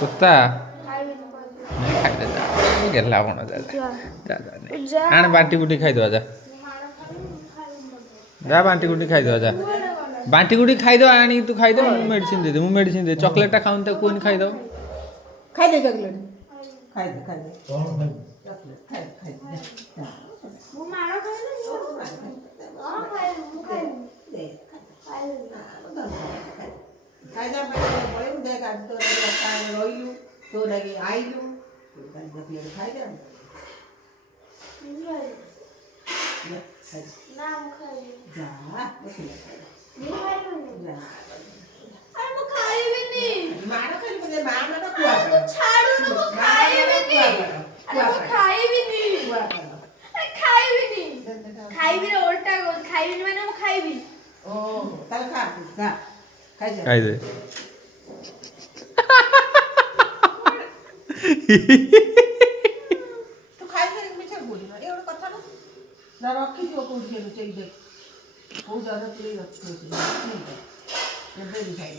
कुत्ता नहीं खाई जा गेला बण जा जा जा आण बांटी गुटी खाई दो जा जा बांटी गुटी खाई दो जा बांटी गुटी खाई दो आनी तू खाई दो मेडिसिन दे दे मु मेडिसिन दे चॉकलेट टा खाऊन त कोन खाई दो खाई दे चॉकलेट खाई दे चॉकलेट खाई दे मु मारो खाई दे खाई जा बड़े दे का तो रोइलू तो लगे आइलू चॉकलेट खाई दे ना खाई जा अरे मैं खाई भी नहीं मारो खाली मुझे मारना ना कुआ तो छाड़ो ना मैं खाई भी नहीं अरे मैं खाई भी नहीं अरे खाई भी नहीं खाई भी ना उल्टा खाई भी नहीं मैंने मैं खाई भी ओ चल खा खाई दे तो खाई दे मिठा बोली ना एवढं कथा ना रखी दियो कोण केलं चेक दे हो ज्यादा तुला रखतो नाही ये दे खाई